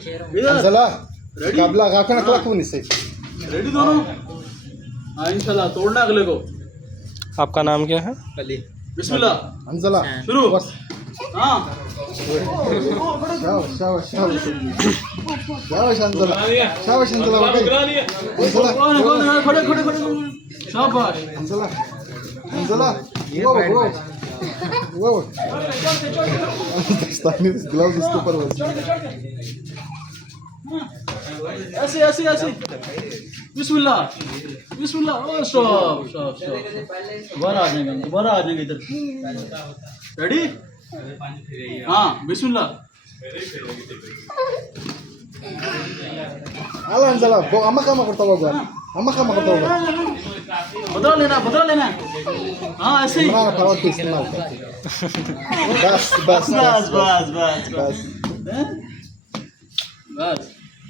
चला काबला काफी नकला क्यों नहीं सही रेडी दोनों? हाँ इंशाल्लाह तोड़ना अगले को। आपका नाम क्या है? बिस्मिल्लाह अंजला शुरू। बस हाँ शाबाश शाबाश शाबाश शाबाश अंजला शाबाश अंजला अंजला कौन है खड़े खड़े खड़े शाबाश। अंजला अंजला वो वो Stanley gloves इसके ऊपर बस ऐसे ऐसे ऐसे बिस्मिल्लाह बिस्मिल्लाह। ओ स्टॉप स्टॉप स्टॉप दोबारा आ जाएंगे इधर। रेडी? हाँ बिस्मिल्लाह। आला अंजला वो अम्मा काम करता होगा अम्मा काम करता होगा बदल लेना। हाँ ऐसे ही। इमरान पावर पे इस्तेमाल कर बस बस बस बस बस बस बस